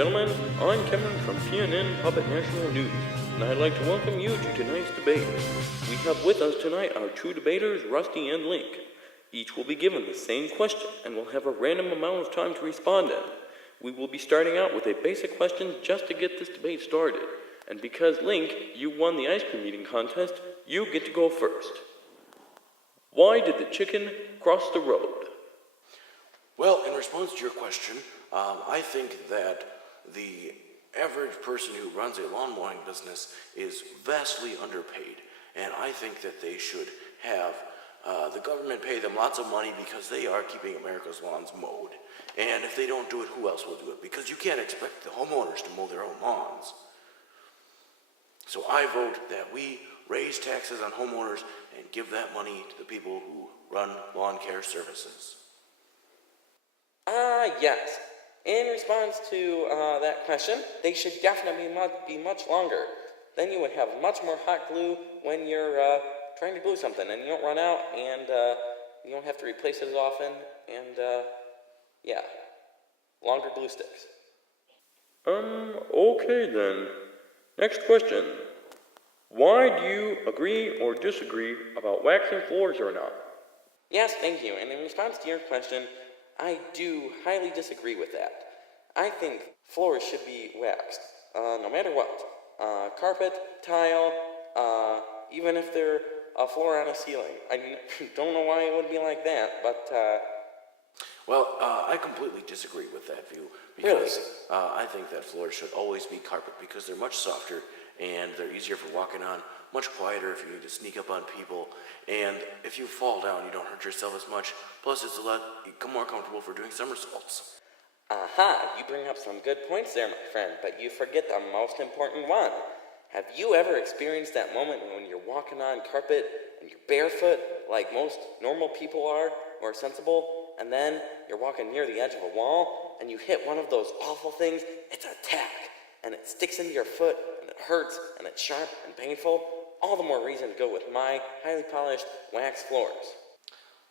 gentlemen, I'm Kevin from PNN Puppet National News, and I'd like to welcome you to tonight's debate. We have with us tonight our two debaters, Rusty and Link. Each will be given the same question, and will have a random amount of time to respond in. We will be starting out with a basic question just to get this debate started. And because, Link, you won the ice cream eating contest, you get to go first. Why did the chicken cross the road? Well, in response to your question, I think that the average person who runs a lawn mowing business is vastly underpaid. And I think that they should have the government pay them lots of money because they are keeping America's lawns mowed. And if they don't do it, who else will do it? Because you can't expect the homeowners to mow their own lawns. So I vote that we raise taxes on homeowners and give that money to the people who run lawn care services. Yes. In response to that question, they should definitely be much longer. Then you would have much more hot glue when you're trying to glue something, and you don't run out, and you don't have to replace it as often, and yeah, longer glue sticks. Okay then. Next question. Why do you agree or disagree about waxing floors or not? Yes, thank you. And in response to your question, I do highly disagree with that. I think floors should be waxed, no matter what. Carpet, tile, even if they're a floor on a ceiling. I don't know why it would be like that, but Well, I completely disagree with that view because I think that floors should always be carpet because they're much softer and they're easier for walking on, much quieter if you need to sneak up on people, and if you fall down, you don't hurt yourself as much. Plus, it's a lot more comfortable for doing somersaults. Aha, you bring up some good points there, my friend, but you forget the most important one. Have you ever experienced that moment when you're walking on carpet and you're barefoot, like most normal people are, or sensible, and then you're walking near the edge of a wall, and you hit one of those awful things? It's a tack, and it sticks into your foot, and it hurts, and it's sharp and painful. All the more reason to go with my highly polished wax floors.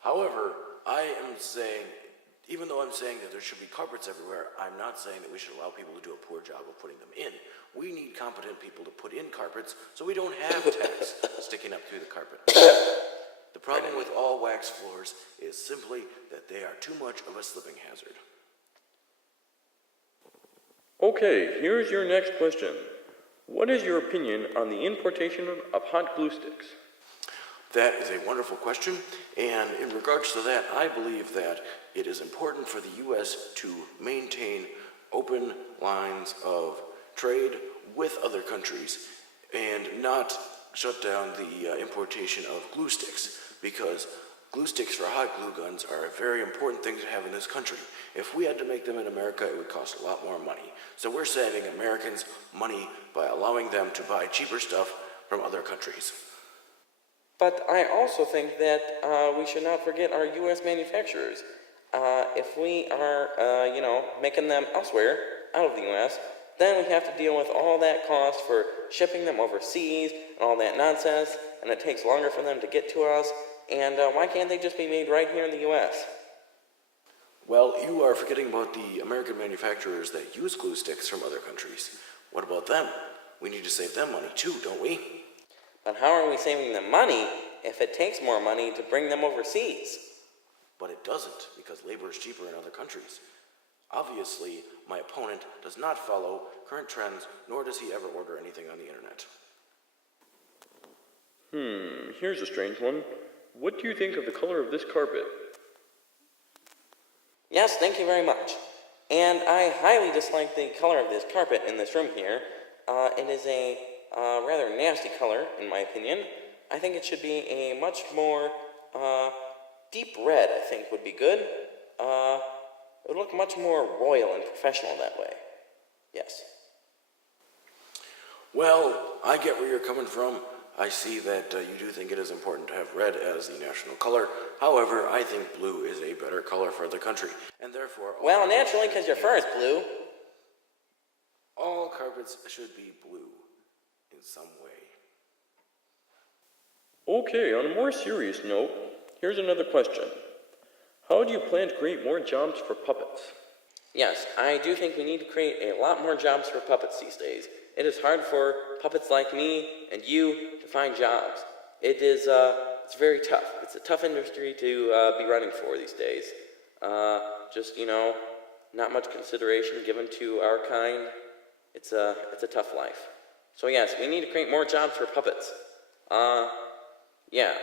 However, I am saying, even though I'm saying that there should be carpets everywhere, I'm not saying that we should allow people to do a poor job of putting them in. We need competent people to put in carpets so we don't have tacks sticking up through the carpet. The problem with all wax floors is simply that they are too much of a slipping hazard. Okay, here's your next question. What is your opinion on the importation of hot glue sticks? That is a wonderful question, and in regards to that, I believe that it is important for the U.S. to maintain open lines of trade with other countries and not shut down the importation of glue sticks, because glue sticks for hot glue guns are a very important thing to have in this country. If we had to make them in America, it would cost a lot more money. So we're saving Americans money by allowing them to buy cheaper stuff from other countries. But I also think that we should not forget our U.S. manufacturers. If we are, making them elsewhere, out of the U.S., then we have to deal with all that cost for shipping them overseas and all that nonsense, and it takes longer for them to get to us. And why can't they just be made right here in the U.S.? Well, you are forgetting about the American manufacturers that use glue sticks from other countries. What about them? We need to save them money too, don't we? But how are we saving them money if it takes more money to bring them overseas? But it doesn't, because labor is cheaper in other countries. Obviously, my opponent does not follow current trends, nor does he ever order anything on the internet. Here's a strange one. What do you think of the color of this carpet? Yes, thank you very much. And I highly dislike the color of this carpet in this room here. It is a rather nasty color, in my opinion. I think it should be a much more deep red, I think, would be good. It would look much more royal and professional that way. Yes. Well, I get where you're coming from. I see that you do think it is important to have red as the national color. However, I think blue is a better color for the country, and therefore... Well, naturally, because your fur is blue. All carpets should be blue in some way. Okay, on a more serious note, here's another question. How do you plan to create more jobs for puppets? Yes, I do think we need to create a lot more jobs for puppets these days. It is hard for puppets like me and you to find jobs. It's very tough. It's a tough industry to be running for these days. Not much consideration given to our kind. It's a tough life. So yes, we need to create more jobs for puppets. Yeah.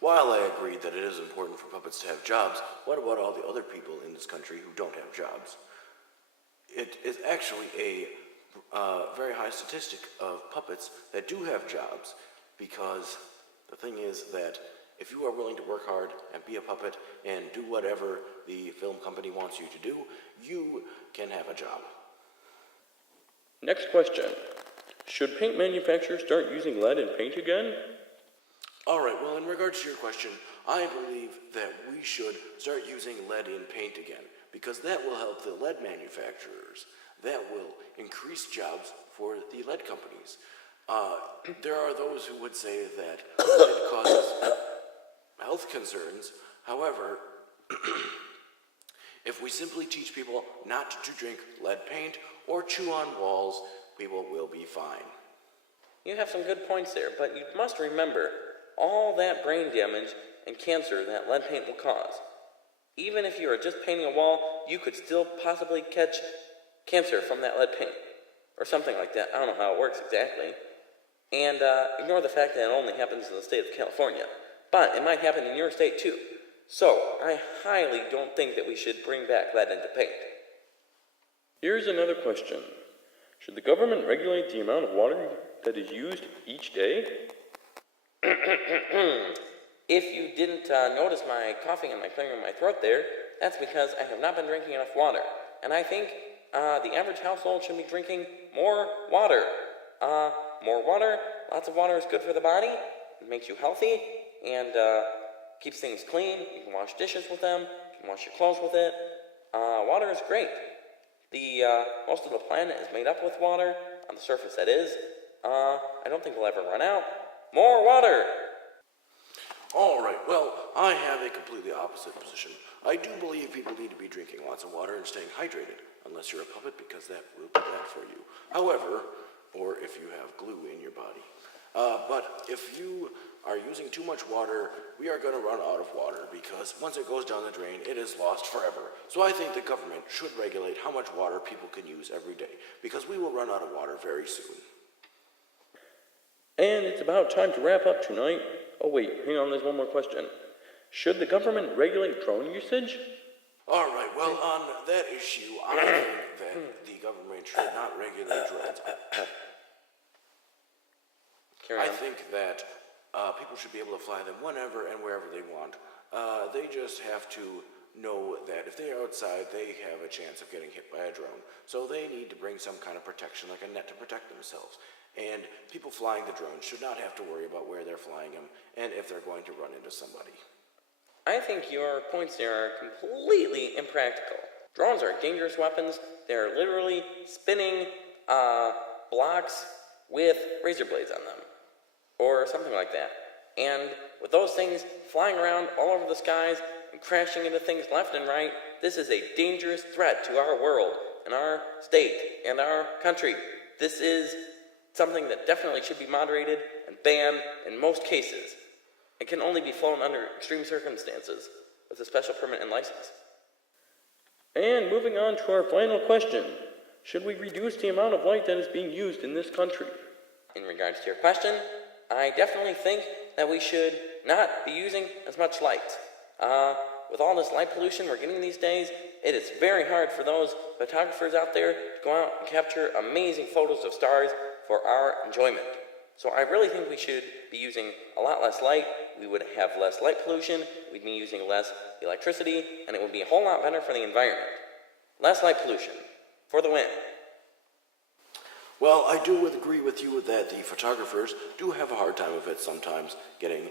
While I agree that it is important for puppets to have jobs, what about all the other people in this country who don't have jobs? It is actually a very high statistic of puppets that do have jobs, because the thing is that if you are willing to work hard and be a puppet and do whatever the film company wants you to do, you can have a job. Next question. Should paint manufacturers start using lead in paint again? All right, well, in regards to your question, I believe that we should start using lead in paint again, because that will help the lead manufacturers. That will increase jobs for the lead companies. There are those who would say that lead causes health concerns. However, if we simply teach people not to drink lead paint or chew on walls, people will be fine. You have some good points there, but you must remember all that brain damage and cancer that lead paint will cause. Even if you are just painting a wall, you could still possibly catch cancer from that lead paint, or something like that. I don't know how it works exactly. And ignore the fact that it only happens in the state of California, but it might happen in your state too. So I highly don't think that we should bring back lead into paint. Here's another question. Should the government regulate the amount of water that is used each day? If you didn't notice my coughing and my clearing of my throat there, that's because I have not been drinking enough water. And I think the average household should be drinking more water. More water, lots of water is good for the body. It makes you healthy and keeps things clean. You can wash dishes with them. You can wash your clothes with it. Water is great. Most of the planet is made up with water, on the surface that is. I don't think we'll ever run out. More water! All right, well, I have a completely opposite position. I do believe people need to be drinking lots of water and staying hydrated, unless you're a puppet, because that will be bad for you. However, or if you have glue in your body. But if you are using too much water, we are going to run out of water, because once it goes down the drain, it is lost forever. So I think the government should regulate how much water people can use every day, because we will run out of water very soon. And it's about time to wrap up tonight. Oh wait, hang on, there's one more question. Should the government regulate drone usage? All right, well, on that issue, I think that the government should not regulate drones. I think that people should be able to fly them whenever and wherever they want. They just have to know that if they are outside, they have a chance of getting hit by a drone. So they need to bring some kind of protection, like a net to protect themselves. And people flying the drones should not have to worry about where they're flying them and if they're going to run into somebody. I think your points there are completely impractical. Drones are dangerous weapons. They're literally spinning blocks with razor blades on them, or something like that. And with those things flying around all over the skies and crashing into things left and right, this is a dangerous threat to our world and our state and our country. This is something that definitely should be moderated and banned in most cases. It can only be flown under extreme circumstances with a special permit and license. And moving on to our final question. Should we reduce the amount of light that is being used in this country? In regards to your question, I definitely think that we should not be using as much light. With all this light pollution we're getting these days, it is very hard for those photographers out there to go out and capture amazing photos of stars for our enjoyment. So I really think we should be using a lot less light. We would have less light pollution, we'd be using less electricity, and it would be a whole lot better for the environment. Less light pollution. For the win. Well, I do agree with you that the photographers do have a hard time of it sometimes getting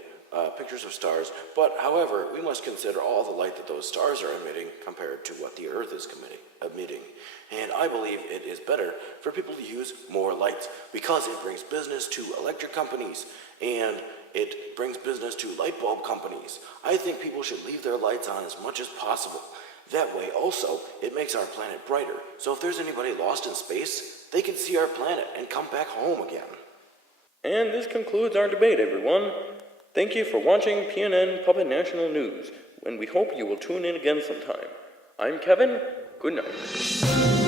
pictures of stars, but however, we must consider all the light that those stars are emitting compared to what the Earth is emitting. And I believe it is better for people to use more lights because it brings business to electric companies and it brings business to light bulb companies. I think people should leave their lights on as much as possible. That way, also, it makes our planet brighter, so if there's anybody lost in space, they can see our planet and come back home again. And this concludes our debate, everyone. Thank you for watching PNN Puppet National News, and we hope you will tune in again sometime. I'm Kevin. Good night.